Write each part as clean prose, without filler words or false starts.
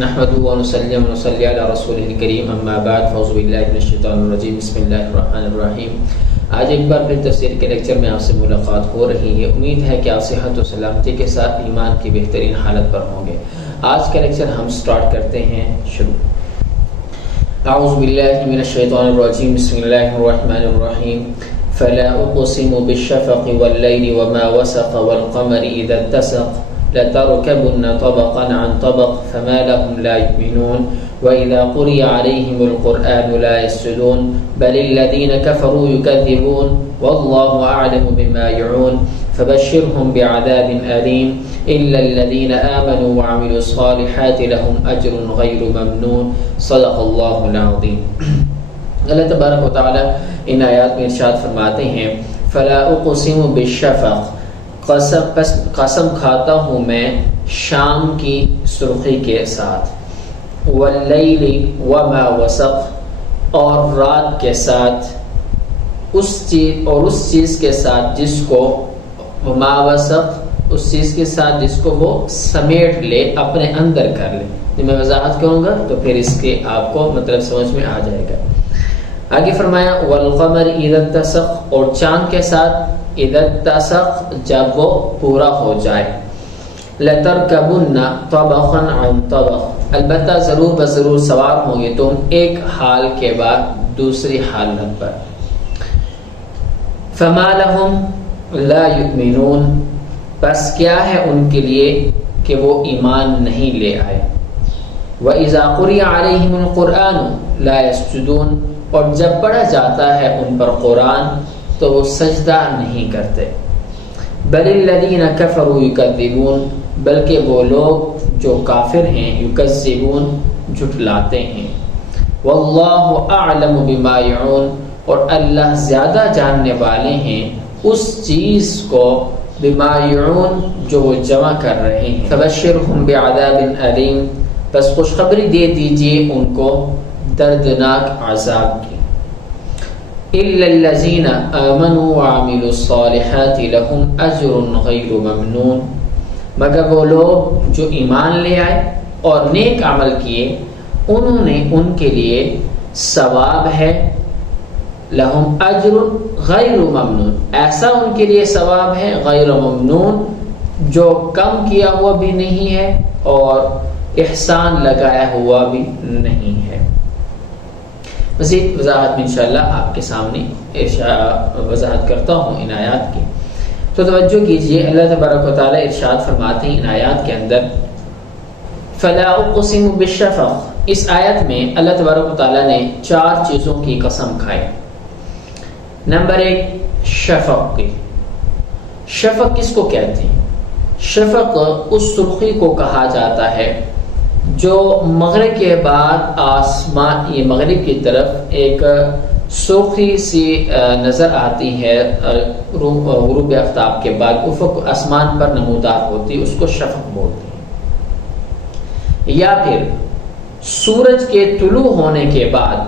نحمده ونصلي ونصلي على رسوله الكريم اما بعد فاعوذ بالله من الشیطان الرجیم بسم اللہ الرحمن الرحیم۔ آج ایک بار پھر تفسیر کے لیکچر میں آپ سے ملاقات ہو رہی ہے۔ امید ہے کہ آپ صحت و سلامتی کے ساتھ ایمان کی بہترین حالت پر ہوں گے۔ آج کا لیکچر ہم سٹارٹ کرتے ہیں، شروع۔ اعوذ باللہ من الشیطان الرجیم بسم اللہ الرحمن الرحیم۔ فلا اقسم بالشفق واللیل وما وسق والقمر اذا اتسق لتركبن طبقا عن طبق فما لهم لا يؤمنون وإذا قرئ عليهم القرآن لا يسجدون بل الذين كفروا يكذبون والله أعلم بما يعون فبشرهم بعذاب أليم إلا الذين آمنوا وعملوا الصالحات لهم أجر غير ممنون صدق الله العظيم۔ اللہ تبارک و تعالی ان آیات میں ارشاد فرماتے ہیں فلا اقسم بالشفق، قسم کھاتا ہوں میں شام کی سرخی کے ساتھ، واللیل وما وسق، اور رات کے ساتھ، اس چیز کے ساتھ جس کو وما وسق، اس چیز کے ساتھ جس کو وہ سمیٹ لے، اپنے اندر کر لے۔ جب میں وضاحت کروں گا تو پھر اس کے آپ کو مطلب سمجھ میں آ جائے گا۔ آگے فرمایا والقمر اذا اتسق، اور چاند کے ساتھ اذا اتسق، جب وہ پورا ہو جائے، لترکبن طبقا عن طبق، البتہ ضرور بضرور سوار ہوں گے تم ایک حال کے بعد دوسری حالت پر۔ فما لهم لا یؤمنون، پس کیا ہے ان کے لیے کہ وہ ایمان نہیں لے آئے۔ وَإِذَا قُرِئَ عَلَيْهِمُ الْقُرْآنُ لَا يَسْجُدُونَ، اور جب پڑھا جاتا ہے ان پر قرآن تو وہ سجدہ نہیں کرتے۔ بل الذین کفروا یکذبون، بلکہ وہ لوگ جو کافر ہیں، یکذبون، جھٹلاتے ہیں۔ واللہ اعلم بما یعون، اور اللہ زیادہ جاننے والے ہیں اس چیز کو، بما یعون، جو وہ جمع کر رہے ہیں۔ فبشرہم بعذاب علیم، بس خوشخبری دے دیجئے ان کو دردناک عذاب کی۔ الا الذین آمنوا وعملوا الصالحات لهم اجر غیر ممنون، مگر وہ لوگ جو ایمان لے آئے اور نیک عمل کیے، انہوں نے ان کے لیے ثواب ہے، لهم اجر غیر ممنون، ایسا ان کے لیے ثواب ہے، غیر ممنون، جو کم کیا ہوا بھی نہیں ہے اور احسان لگایا ہوا بھی نہیں ہے۔ مزید وضاحت میں انشاءاللہ آپ کے سامنے وضاحت کرتا ہوں ان آیات کی، تو توجہ کیجئے۔ اللہ تبارک و تعالی ارشاد فرماتے ہیں ان آیات کے اندر فلا اقسم بالشفق، اس آیت میں اللہ تبارک و تعالی نے 4 چیزوں کی قسم کھائی۔ نمبر 1 شفق کی۔ شفق کس کو کہتے ہیں؟ شفق اس سرخی کو کہا جاتا ہے جو مغرب کے بعد آسمان، یہ مغرب کی طرف ایک سرخی سی نظر آتی ہے غروب آفتاب کے بعد، افق آسمان پر نمودار ہوتی، اس کو شفق بولتے ہیں۔ یا پھر سورج کے طلوع ہونے کے بعد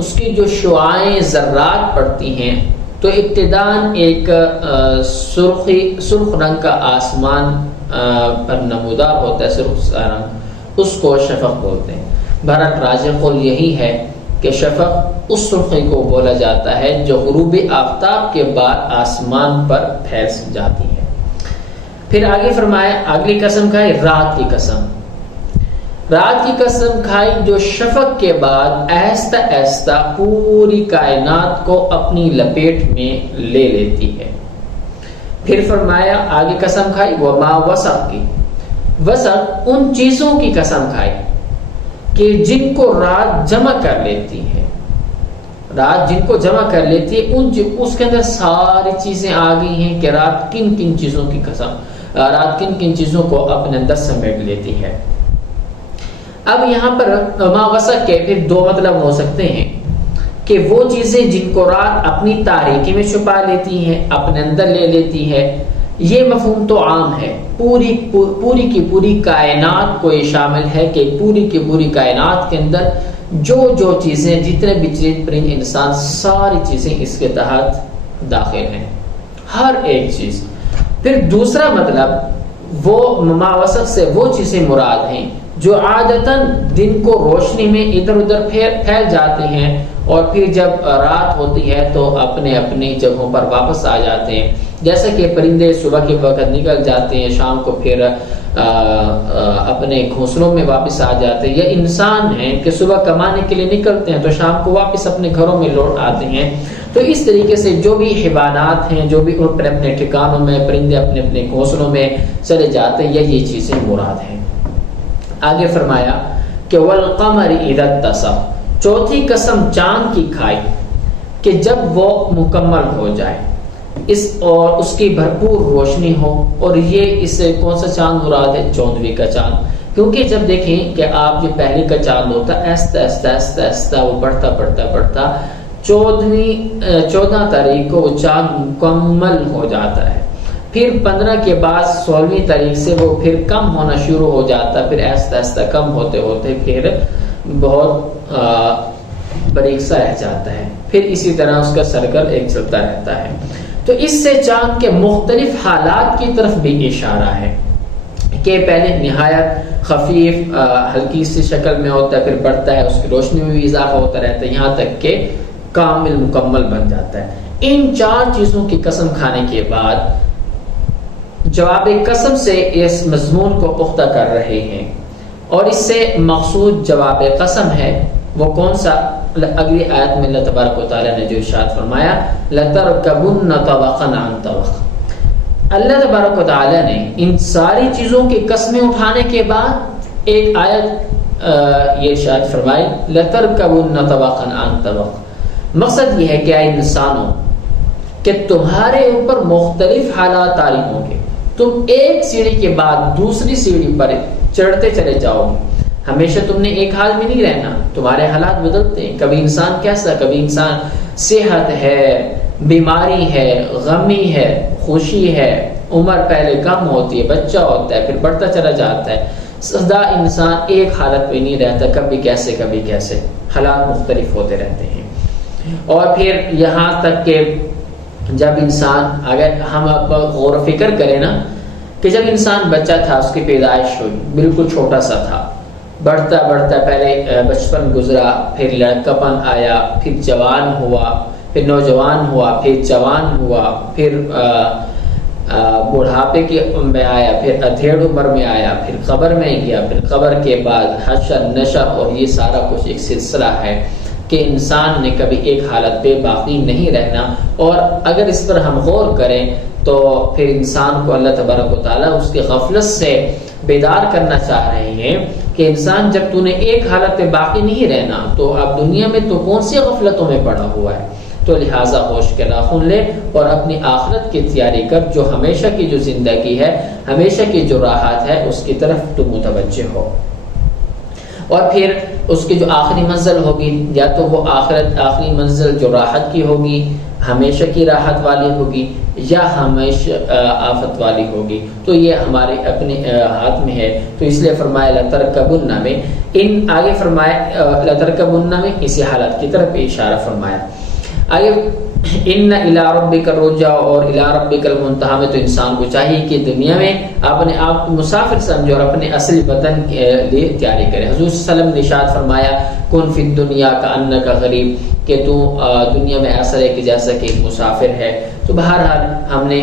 اس کی جو شعاعیں ذرات پڑتی ہیں تو ابتداً ایک سرخ رنگ کا آسمان پر نمودار ہوتا ہے، سرخ رنگ، اس کو شفق بولتے ہیں۔ بہرحال راجح قول یہی ہے کہ شفق اس سرخی کو بولا جاتا ہے جو غروب آفتاب کے بعد آسمان پر پھیل جاتی ہے۔ پھر آگے فرمایا، اگلی قسم کھائی رات کی قسم۔ رات کی قسم کھائی جو شفق کے بعد آہستہ آہستہ پوری کائنات کو اپنی لپیٹ میں لے لیتی ہے۔ پھر فرمایا آگے قسم کھائی وما وسق کی۔ وسق ان چیزوں کی قسم کھائی کہ جن کو رات جمع کر لیتی ہے، رات جن کو جمع کر لیتی ہے، اس کے اندر ساری چیزیں آ گئی ہیں کہ رات کن کن چیزوں کی قسم، رات کن کن چیزوں کو اپنے اندر سمیٹ لیتی ہے۔ اب یہاں پر ما وسق کے پھر 2 مطلب ہو سکتے ہیں کہ وہ چیزیں جن کو رات اپنی تاریکی میں چھپا لیتی ہیں، اپنے اندر لے لیتی ہے، یہ مفہوم تو عام ہے، پوری کی پوری کائنات کو یہ شامل ہے کہ پوری کی پوری کائنات کے اندر جو چیزیں، جتنے بھی چیز پرند انسان، ساری چیزیں اس کے تحت داخل ہیں، ہر ایک چیز۔ پھر دوسرا مطلب وہ ما وسق سے وہ چیزیں مراد ہیں جو عادتاً دن کو روشنی میں ادھر ادھر پھیل جاتے ہیں اور پھر جب رات ہوتی ہے تو اپنے اپنی جگہوں پر واپس آ جاتے ہیں، جیسے کہ پرندے صبح کے وقت نکل جاتے ہیں، شام کو پھر اپنے گھونسلوں میں واپس آ جاتے ہیں، یا انسان ہیں کہ صبح کمانے کے لیے نکلتے ہیں تو شام کو واپس اپنے گھروں میں لوٹ آتے ہیں۔ تو اس طریقے سے جو بھی حیوانات ہیں، جو بھی اپنے اپنے ٹھکانوں میں، پرندے اپنے اپنے گھونسلوں میں چلے جاتے ہیں، یہ چیزیں مراد ہیں۔ آگے فرمایا کہ والقمر اذا اتسق، چوتھی قسم چاند کی کھائی کہ جب وہ مکمل ہو جائے اور اس کی بھرپور روشنی ہو، اور یہ اس سے کون سا چاند مراد ہے؟ 14ویں کا چاند، کیونکہ جب دیکھیں کہ آپ جو پہلے کا چاند ہوتا ہے آہستہ آہستہ آہستہ آہستہ وہ بڑھتا 14 تاریخ کو وہ چاند مکمل ہو جاتا ہے، پھر 15 کے بعد 16ویں تاریخ سے وہ پھر کم ہونا شروع ہو جاتا ہے، پھر آہستہ آہستہ کم ہوتے ہوتے پھر بہت باریک سا رہ جاتا ہے، پھر اسی طرح اس کا سرکل ایک چلتا رہتا ہے۔ تو اس سے چاند کے مختلف حالات کی طرف بھی اشارہ ہے کہ پہلے نہایت خفیف ہلکی سی شکل میں ہوتا ہے، پھر بڑھتا ہے، اس کی روشنی میں بھی اضافہ ہوتا رہتا ہے، یہاں تک کہ کامل مکمل بن جاتا ہے۔ ان 4 چیزوں کی قسم کھانے کے بعد جواب قسم سے اس مضمون کو پختہ کر رہے ہیں، اور اس سے مقصود جواب قسم ہے وہ کون سا؟ اگلی آیت میں اللہ تبارک و تعالیٰ نے جو ارشاد فرمایا لَتَرْكَبُنَّ طَبَقًا عَنْ طَبَقٍ، اللہ تبارک و تعالیٰ نے ان ساری چیزوں کی قسمیں اٹھانے کے بعد ایک آیت یہ ارشاد فرمائی لَتَرْكَبُنَّ طَبَقًا عَنْ طَبَقٍ، مقصد یہ ہے کہ اے انسانوں کہ تمہارے اوپر مختلف حالات طاری ہوں گے، تم ایک سیڑھی کے بعد دوسری سیڑھی پر چڑھتے چلے جاؤ گے، ہمیشہ تم نے ایک حال میں نہیں رہنا، تمہارے حالات بدلتے ہیں، کبھی انسان کیسا، کبھی انسان صحت ہے، بیماری ہے، غمی ہے، خوشی ہے، عمر پہلے کم ہوتی ہے، بچہ ہوتا ہے، پھر بڑھتا چلا جاتا ہے، سدا انسان ایک حالت میں نہیں رہتا، کبھی کیسے حالات مختلف ہوتے رہتے ہیں۔ اور پھر یہاں تک کہ جب انسان، اگر ہم غور و فکر کریں نا کہ جب انسان بچہ تھا، اس کی پیدائش ہوئی، بالکل چھوٹا سا تھا، بڑھتا پہلے بچپن گزرا، پھر لڑکپن آیا، پھر جوان ہوا، پھر نوجوان ہوا، پھر جوان ہوا، پھر بڑھاپے کی میں آیا، پھر ادھیڑ عمر میں آیا، پھر قبر میں گیا، پھر قبر کے بعد حشر نشر، اور یہ سارا کچھ ایک سلسلہ ہے کہ انسان نے کبھی ایک حالت پہ باقی نہیں رہنا۔ اور اگر اس پر ہم غور کریں تو پھر انسان کو اللہ تبارک و تعالیٰ اس کی غفلت سے بیدار کرنا چاہ رہے ہیں کہ انسان جب تو نے ایک حالت پہ باقی نہیں رہنا تو اب دنیا میں تو کون سی غفلتوں میں پڑا ہوا ہے، تو لہٰذا ہوش کے ناخن لے اور اپنی آخرت کی تیاری کر، جو ہمیشہ کی جو زندگی ہے، ہمیشہ کی جو راحت ہے، اس کی طرف تو متوجہ ہو۔ اور پھر اس کی جو آخری منزل ہوگی، یا تو وہ آخری منزل جو راحت کی ہوگی، ہمیشہ کی راحت والی ہوگی، یا ہمیشہ آفت والی ہوگی، تو یہ ہمارے اپنے ہاتھ میں ہے۔ تو اس لیے فرمایا لَتَرْكَبُنَّ میں، ان آگے فرمایا لَتَرْكَبُنَّ میں اسی حالت کی طرف اشارہ فرمایا۔ آگے ان الی ربک الرجع اور الی ربک المنتہا میں تو انسان کو چاہیے کہ دنیا میں اپنے آپ مسافر سمجھے اور اپنے اصل وطن کے لیے تیاری کرے۔ حضور صلی اللہ علیہ وسلم نے ارشاد فرمایا کن فی الدنیا کأنک غریب، کہ تو دنیا میں ایسا ہے کہ جیسا کہ ایک مسافر ہے۔ تو بہرحال ہم نے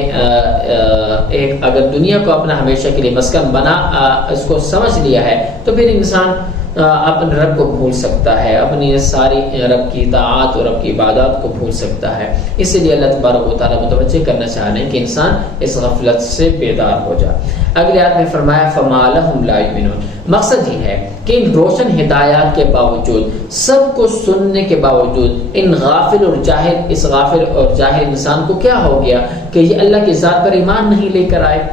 ایک اگر دنیا کو اپنا ہمیشہ کے لیے مسکن بنا اس کو سمجھ لیا ہے تو پھر انسان اپنے رب کو بھول سکتا ہے، اپنی ساری رب کی اطاعت اور رب کی عبادات کو بھول سکتا ہے۔ اس لیے اللہ تبارک و تعالیٰ متوجہ کرنا چاہ رہے ہیں کہ انسان اس غفلت سے بیدار ہو جائے۔ اگلی آیت میں فرمایا فَمَا لَهُمْ لَا يُؤْمِنُونَ، مقصد یہ ہے کہ ان روشن ہدایات کے باوجود، سب کو سننے کے باوجود، ان غافل اور جاہل، اس غافل اور جاہل انسان کو کیا ہو گیا کہ یہ اللہ کی ذات پر ایمان نہیں لے کر آئے۔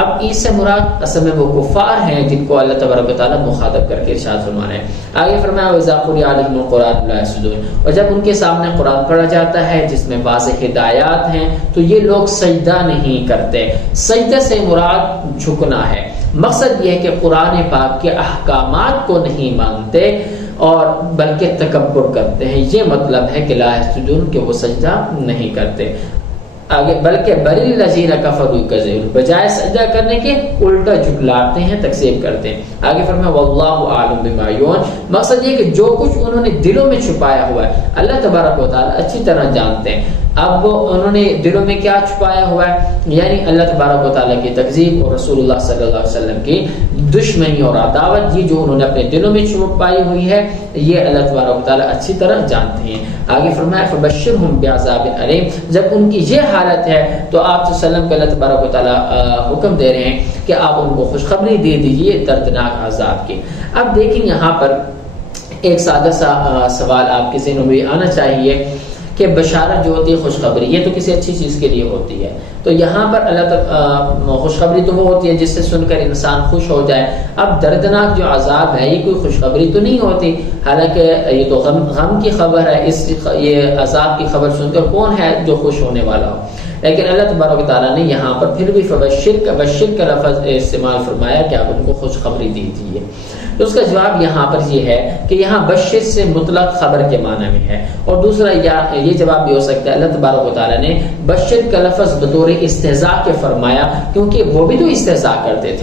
اب اس سے مراد اصل میں وہ کفار ہیں جن کو اللہ تبارک و تعالیٰ مخاطب کر کے ارشاد فرمانا ہے۔ آگے فرمایا وَإِذَا قُرِئَ عَلَيْهِمُ الْقُرْآنُ لَا يَسْجُدُونَ، اور جب ان کے سامنے قرآن پڑھا جاتا ہے جس میں واضح ہدایات ہیں تو یہ لوگ سجدہ نہیں کرتے۔ سجدہ سے مراد جھکنا ہے، مقصد یہ ہے کہ قرآن پاک کے احکامات کو نہیں مانتے اور بلکہ تکبر کرتے ہیں، یہ مطلب ہے کہ لا یسجدون، کہ وہ سجدہ نہیں کرتے۔ آگے بلکہ بل الذین کفروا یکذبون، بجائے سجدہ کرنے کے الٹا جھٹلاتے ہیں، تکذیب کرتے ہیں۔ آگے فرمایا واللہ اعلم بما یعلمون، مقصد یہ کہ جو کچھ انہوں نے دلوں میں چھپایا ہوا ہے اللہ تبارک و تعالی اچھی طرح جانتے ہیں۔ اب انہوں نے دلوں میں کیا چھپایا ہوا ہے، یعنی اللہ تبارک و تعالیٰ کی تکذیب اور رسول اللہ صلی اللہ علیہ وسلم کی دشمنی اور عداوت، یہ جو انہوں نے اپنے دلوں میں چھپائی ہوئی ہے یہ اللہ تبارک و تعالیٰ اچھی طرح جانتے ہیں۔ آگے فرمایا فبشرہم بعذاب علیم، جب ان کی یہ حالت ہے تو آپ صلی اللہ علیہ وسلم کو اللہ تبارک و تعالیٰ حکم دے رہے ہیں کہ آپ ان کو خوشخبری دے دیجئے دردناک عذاب کی۔ اب دیکھیں یہاں پر ایک سادہ سا سوال آپ کے ذہنوں میں آنا چاہیے کہ بشارت جو ہوتی ہے خوشخبری، یہ تو کسی اچھی چیز کے لیے ہوتی ہے، تو یہاں پر اللہ تعالیٰ خوشخبری تو وہ ہوتی ہے جس سے سن کر انسان خوش ہو جائے۔ اب دردناک جو عذاب ہے یہ کوئی خوشخبری تو نہیں ہوتی، حالانکہ یہ تو غم کی خبر ہے، یہ عذاب کی خبر سن کر کون ہے جو خوش ہونے والا ہو، لیکن اللہ تبارک و تعالیٰ نے یہاں پر پھر بھی بشر کا لفظ استعمال فرمایا کہ آپ ان کو خوشخبری دیجیے۔ تو اس کا جواب یہاں پر یہ ہے کہ یہاں بشر سے مطلق خبر کے معنی میں ہے، اور دوسرا یہ جواب بھی ہو سکتا ہے اللہ تبارک و تعالیٰ نے بشر کا لفظ بطور استہزاء کے فرمایا، کیونکہ وہ بھی تو استہزاء کرتے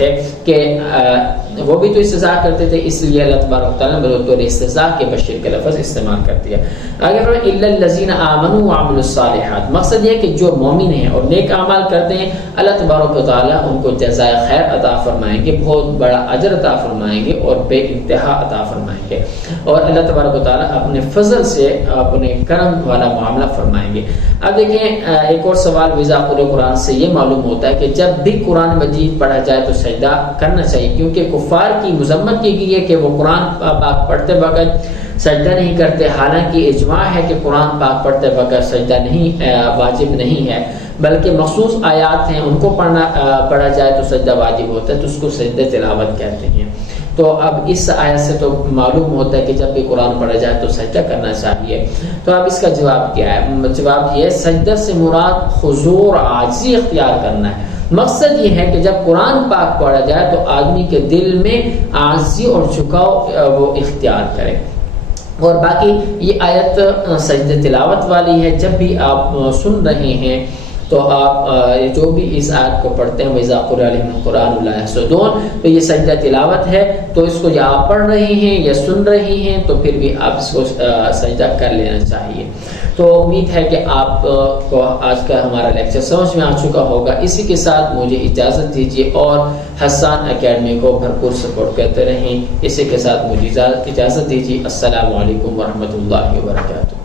تھے اس لیے اللہ تبارک و تعالیٰ نے بطور استہزاء کے بشر کا لفظ استعمال کر دیا۔ آگے فرمایا الا الذین آمنوا وعملوا الصالحات، مقصد یہ کہ جو مومن ہیں اور نیک اعمال کرتے ہیں اللہ تبارک و تعالیٰ ان کو جزائے خیر عطا فرمائیں گے، بہت بڑا اجر عطا فرمائیں گے اور بے انتہا عطا فرمائیں گے، اور اللہ تبارک و تعالیٰ اپنے فضل سے اپنے کرم والا معاملہ فرمائیں گے۔ اب دیکھیں ایک اور سوال وضاح قرآن سے یہ معلوم ہوتا ہے کہ جب بھی قرآن مجید پڑھا جائے تو سجدہ کرنا چاہیے، کیونکہ کفار کی مذمت کی گئی ہے کہ وہ قرآن پاک پڑھتے وقت سجدہ نہیں کرتے، حالانکہ اجماع ہے کہ قرآن پاک پڑھتے وقت سجدہ نہیں واجب نہیں ہے، بلکہ مخصوص آیات ہیں ان کو پڑھا جائے تو سجدہ واجب ہوتا ہے، تو اس کو سجدہ تلاوت کہتے ہیں۔ تو اب اس آیت سے تو معلوم ہوتا ہے کہ جب بھی قرآن پڑھا جائے تو سجدہ کرنا چاہیے۔ تو اب اس کا جواب کیا ہے؟ جواب یہ ہے سجدہ سے مراد خضوع اور عاجزی اختیار کرنا ہے۔ مقصد یہ ہے کہ جب قرآن پاک پڑھا جائے تو آدمی کے دل میں عاجزی اور جھکاؤ وہ اختیار کرے۔ اور باقی یہ آیت سجدہ تلاوت والی ہے، جب بھی آپ سن رہے ہیں تو آپ جو بھی اس آیت کو پڑھتے ہیں وَإِذَا قُرِئَ عَلَيْهِمُ الْقُرْآنُ لَا يَسْجُدُونَ، تو یہ سجدہ تلاوت ہے، تو اس کو یا آپ پڑھ رہے ہیں یا سن رہے ہیں تو پھر بھی آپ اس کو سجدہ کر لینا چاہیے۔ تو امید ہے کہ آپ کو آج کا ہمارا لیکچر سمجھ میں آ چکا ہوگا۔ اسی کے ساتھ مجھے اجازت دیجیے اور حسان اکیڈمی کو بھرپور سپورٹ کرتے رہیں۔ اسی کے ساتھ مجھے اجازت دیجیے۔ السلام علیکم ورحمۃ اللہ وبرکاتہ۔